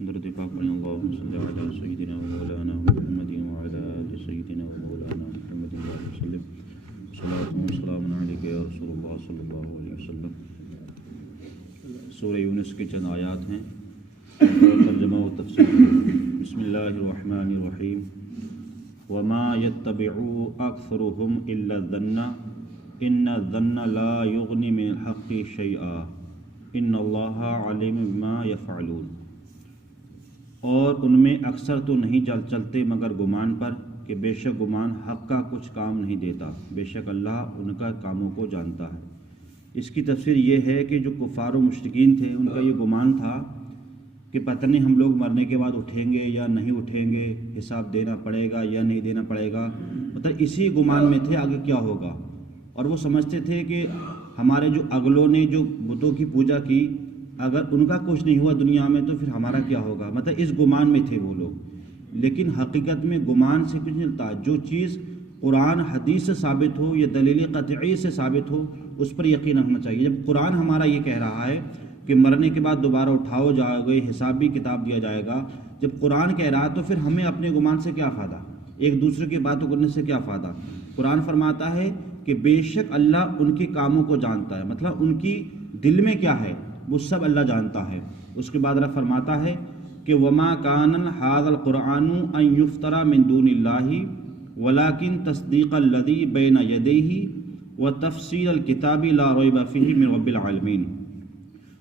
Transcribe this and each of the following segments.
درود پاک پڑھیں اللہم صلی علی سیدنا و مولانا محمد وعلی آل سیدنا و مولانا محمد وسلم صلاۃ و سلام علیک یا رسول اللہ صلی اللہ علیہ وسلم۔ سورہ یونس کے چند آیات ہیں، ترجمہ و تفسیر۔ بسم اللہ الرحمن الرحیم۔ وما يتبع اکثرهم الا الظن ان الظن لا یغنی من الحق شیئا ان اللہ علیم بما یفعلون۔ اور ان میں اکثر تو نہیں چلتے مگر گمان پر کہ بے شک گمان حق کا کچھ کام نہیں دیتا، بے شک اللہ ان کا کاموں کو جانتا ہے۔ اس کی تفسیر یہ ہے کہ جو کفار و مشرکین تھے ان کا یہ گمان تھا کہ پتہ نہیں ہم لوگ مرنے کے بعد اٹھیں گے یا نہیں اٹھیں گے، حساب دینا پڑے گا یا نہیں دینا پڑے گا، مطلب اسی گمان میں تھے آگے کیا ہوگا۔ اور وہ سمجھتے تھے کہ ہمارے جو اگلوں نے جو بتوں کی پوجا کی، اگر ان کا کچھ نہیں ہوا دنیا میں تو پھر ہمارا کیا ہوگا، مطلب اس گمان میں تھے وہ لوگ۔ لیکن حقیقت میں گمان سے کچھ نہیں ملتا، جو چیز قرآن حدیث سے ثابت ہو یا دلیل قطعی سے ثابت ہو اس پر یقین رکھنا چاہیے۔ جب قرآن ہمارا یہ کہہ رہا ہے کہ مرنے کے بعد دوبارہ اٹھاؤ جاؤ گے، حساب بھی کتاب دیا جائے گا، جب قرآن کہہ رہا ہے تو پھر ہمیں اپنے گمان سے کیا فائدہ، ایک دوسرے کی باتوں کرنے سے کیا فائدہ۔ قرآن فرماتا ہے کہ بے شک اللہ ان کے کاموں کو جانتا ہے، مطلب ان کی دل میں کیا ہے وہ سب اللہ جانتا ہے۔ اس کے بعد اللہ فرماتا ہے کہ وما کان ھذا القرآن ان یفترى من دون اللہ ولکن تصدیق الذی بین یدیہ وتفصیل الکتاب لا ریب فیہ من رب العالمین۔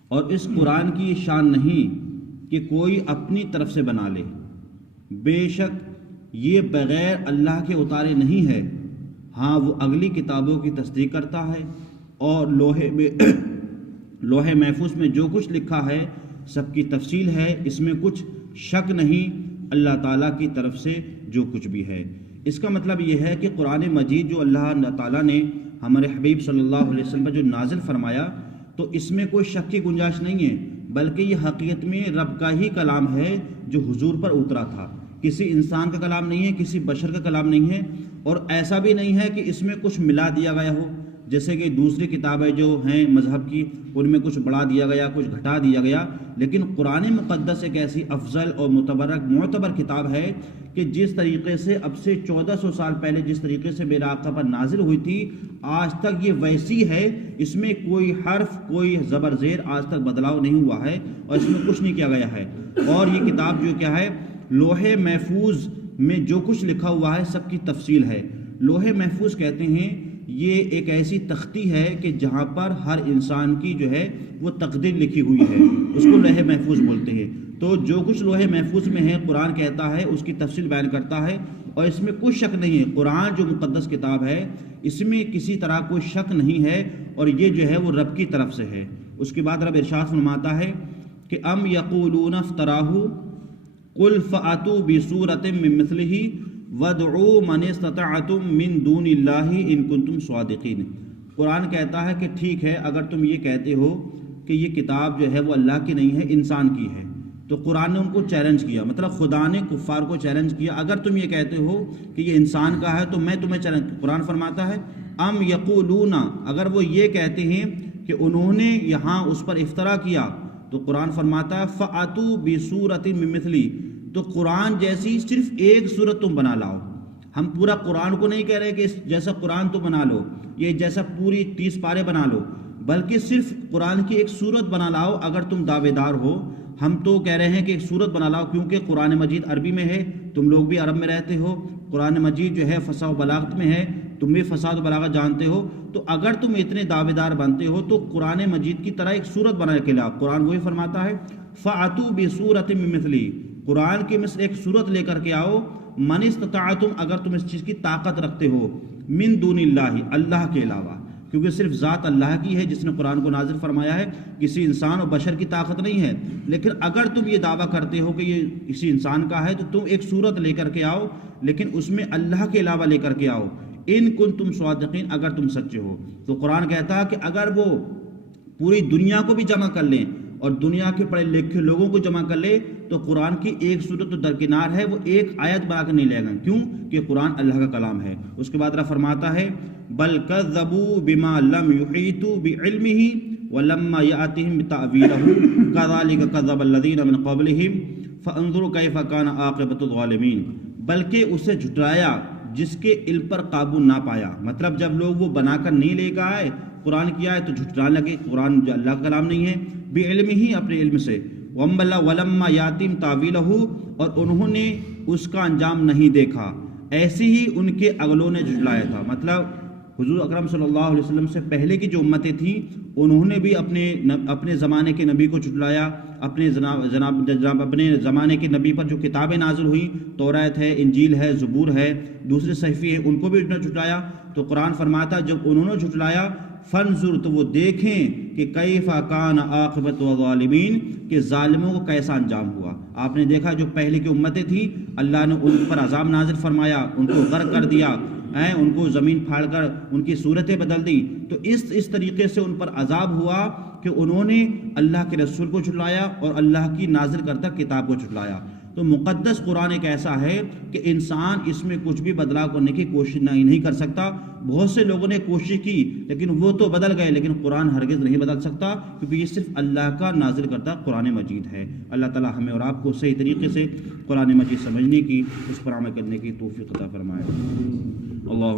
اور اس قرآن کی یہ شان نہیں کہ کوئی اپنی طرف سے بنا لے، بے شک یہ بغیر اللہ کے اتارے نہیں ہے، ہاں وہ اگلی کتابوں کی تصدیق کرتا ہے اور لوح محفوظ میں جو کچھ لکھا ہے سب کی تفصیل ہے، اس میں کچھ شک نہیں اللہ تعالیٰ کی طرف سے جو کچھ بھی ہے۔ اس کا مطلب یہ ہے کہ قرآن مجید جو اللہ تعالیٰ نے ہمارے حبیب صلی اللہ علیہ وسلم پر جو نازل فرمایا تو اس میں کوئی شک کی گنجائش نہیں ہے، بلکہ یہ حقیقت میں رب کا ہی کلام ہے جو حضور پر اترا تھا، کسی انسان کا کلام نہیں ہے، کسی بشر کا کلام نہیں ہے۔ اور ایسا بھی نہیں ہے کہ اس میں کچھ ملا دیا گیا ہو، جیسے کہ دوسری کتابیں جو ہیں مذہب کی ان میں کچھ بڑھا دیا گیا، کچھ گھٹا دیا گیا، لیکن قرآن مقدس ایک ایسی افضل اور معتبر کتاب ہے کہ جس طریقے سے اب سے 1400 سال پہلے جس طریقے سے میرے آقا پر نازل ہوئی تھی آج تک یہ ویسی ہے، اس میں کوئی حرف کوئی زبر زیر آج تک بدلاؤ نہیں ہوا ہے اور اس میں کچھ نہیں کیا گیا ہے۔ اور یہ کتاب جو کیا ہے لوح محفوظ میں جو کچھ لکھا ہوا ہے سب کی تفصیل ہے۔ لوح محفوظ کہتے ہیں یہ ایک ایسی تختی ہے کہ جہاں پر ہر انسان کی جو ہے وہ تقدیر لکھی ہوئی ہے، اس کو لوح محفوظ بولتے ہیں۔ تو جو کچھ لوح محفوظ میں ہے قرآن کہتا ہے اس کی تفصیل بیان کرتا ہے اور اس میں کوئی شک نہیں ہے۔ قرآن جو مقدس کتاب ہے اس میں کسی طرح کوئی شک نہیں ہے اور یہ جو ہے وہ رب کی طرف سے ہے۔ اس کے بعد رب ارشاد فرماتا ہے کہ ام یقولون افتراہ قل فأتوا بسورۃ من مثلہ وادعوا من استطعتم من دون اللہ ان کنتم صادقین۔ قرآن کہتا ہے کہ ٹھیک ہے اگر تم یہ کہتے ہو کہ یہ کتاب جو ہے وہ اللہ کی نہیں ہے انسان کی ہے، تو قرآن نے ان کو چیلنج کیا، مطلب خدا نے کفار کو چیلنج کیا، اگر تم یہ کہتے ہو کہ یہ انسان کا ہے تو میں تمہیں چیلنج۔ قرآن فرماتا ہے ام یقولون، اگر وہ یہ کہتے ہیں کہ انہوں نے یہاں اس پر افطرا کیا تو قرآن فرماتا ہے فأتوا بسورۃ من مثلہ، تو قرآن جیسی صرف ایک سورت تم بنا لاؤ۔ ہم پورا قرآن کو نہیں کہہ رہے کہ اس جیسا قرآن تو بنا لو، یہ جیسا پوری 30 پارے بنا لو، بلکہ صرف قرآن کی ایک سورت بنا لاؤ اگر تم دعوے دار ہو۔ ہم تو کہہ رہے ہیں کہ ایک سورت بنا لاؤ کیونکہ قرآن مجید عربی میں ہے، تم لوگ بھی عرب میں رہتے ہو، قرآن مجید جو ہے فصاحت و بلاغت میں ہے، تم بھی فصاحت و بلاغت جانتے ہو، تو اگر تم اتنے دعوے دار بنتے ہو تو قرآن مجید کی طرح ایک سورت بنا کے لاؤ۔ قرآن وہی فرماتا ہے فأتوا بسورۃ من مثلہ، قرآن کی مثل ایک سورت لے کر کے آؤ، من استطعتم، اگر تم اس چیز کی طاقت رکھتے ہو، من دون اللہ، اللہ کے علاوہ، کیونکہ صرف ذات اللہ کی ہے جس نے قرآن کو نازل فرمایا ہے، کسی انسان اور بشر کی طاقت نہیں ہے۔ لیکن اگر تم یہ دعویٰ کرتے ہو کہ یہ کسی انسان کا ہے تو تم ایک سورت لے کر کے آؤ، لیکن اس میں اللہ کے علاوہ لے کر کے آؤ، ان کنتم صادقین، اگر تم سچے ہو۔ تو قرآن کہتا ہے کہ اگر وہ پوری دنیا کو بھی جمع کر لیں اور دنیا کے پڑھے لکھے لوگوں کو جمع کر لے تو قرآن کی ایک صورت تو درکنار ہے، وہ ایک آیت بنا کر نہیں لے گا، کیوں کہ قرآن اللہ کا کلام ہے۔ اس کے بعد اللہ فرماتا ہے بل کذبوا بما لم یحیطوا بعلمہ ولما یأتہم تأویلہ کذالک کذب الذین من قبلہم فانظروا کیف کان عاقبۃ الظالمین، بلکہ اسے جھٹلایا جس کے علم پر قابو نہ پایا. مطلب جب لوگ وہ بنا کر نہیں لے کر آئے قرآن کی آئے تو جھٹلانے لگے. قرآن جو اللہ کا کلام نہیں ہے، بعلم ہی، اپنے علم سے. ولما یاتم تعویلہ، اور انہوں نے اس کا انجام نہیں دیکھا، ایسے ہی ان کے اگلوں نے جھٹلایا تھا. مطلب حضور اکرم صلی اللہ علیہ وسلم سے پہلے کی جو امتیں تھیں انہوں نے بھی اپنے زمانے کے نبی کو جھٹلایا. اپنے اپنے زمانے کے نبی پر جو کتابیں نازل ہوئیں، توریت ہے، انجیل ہے، زبور ہے، دوسرے صحیفے ہیں، ان کو بھی جھٹلایا. تو قرآن فرماتا جب انہوں نے جھٹلایا فانظر، تو وہ دیکھیں کہ کیف کان عاقبۃ الظالمین، کہ ظالموں کو کیسا انجام ہوا. آپ نے دیکھا جو پہلے کی امتیں تھیں اللہ نے ان پر عذاب نازل فرمایا، ان کو غرق کر دیا، ان کو زمین پھاڑ کر ان کی صورتیں بدل دی. تو اس طریقے سے ان پر عذاب ہوا کہ انہوں نے اللہ کے رسول کو جھٹلایا اور اللہ کی نازل کردہ کتاب کو جھٹلایا. تو مقدس قرآن ایک ایسا ہے کہ انسان اس میں کچھ بھی بدلاؤ کرنے کی کوشش نہیں کر سکتا. بہت سے لوگوں نے کوشش کی لیکن وہ تو بدل گئے، لیکن قرآن ہرگز نہیں بدل سکتا، کیونکہ یہ صرف اللہ کا نازل کردہ قرآن مجید ہے. اللہ تعالی ہمیں اور آپ کو صحیح طریقے سے قرآن مجید سمجھنے کی، اس پر عمل کرنے کی توفیق عطا فرمائے. اللہ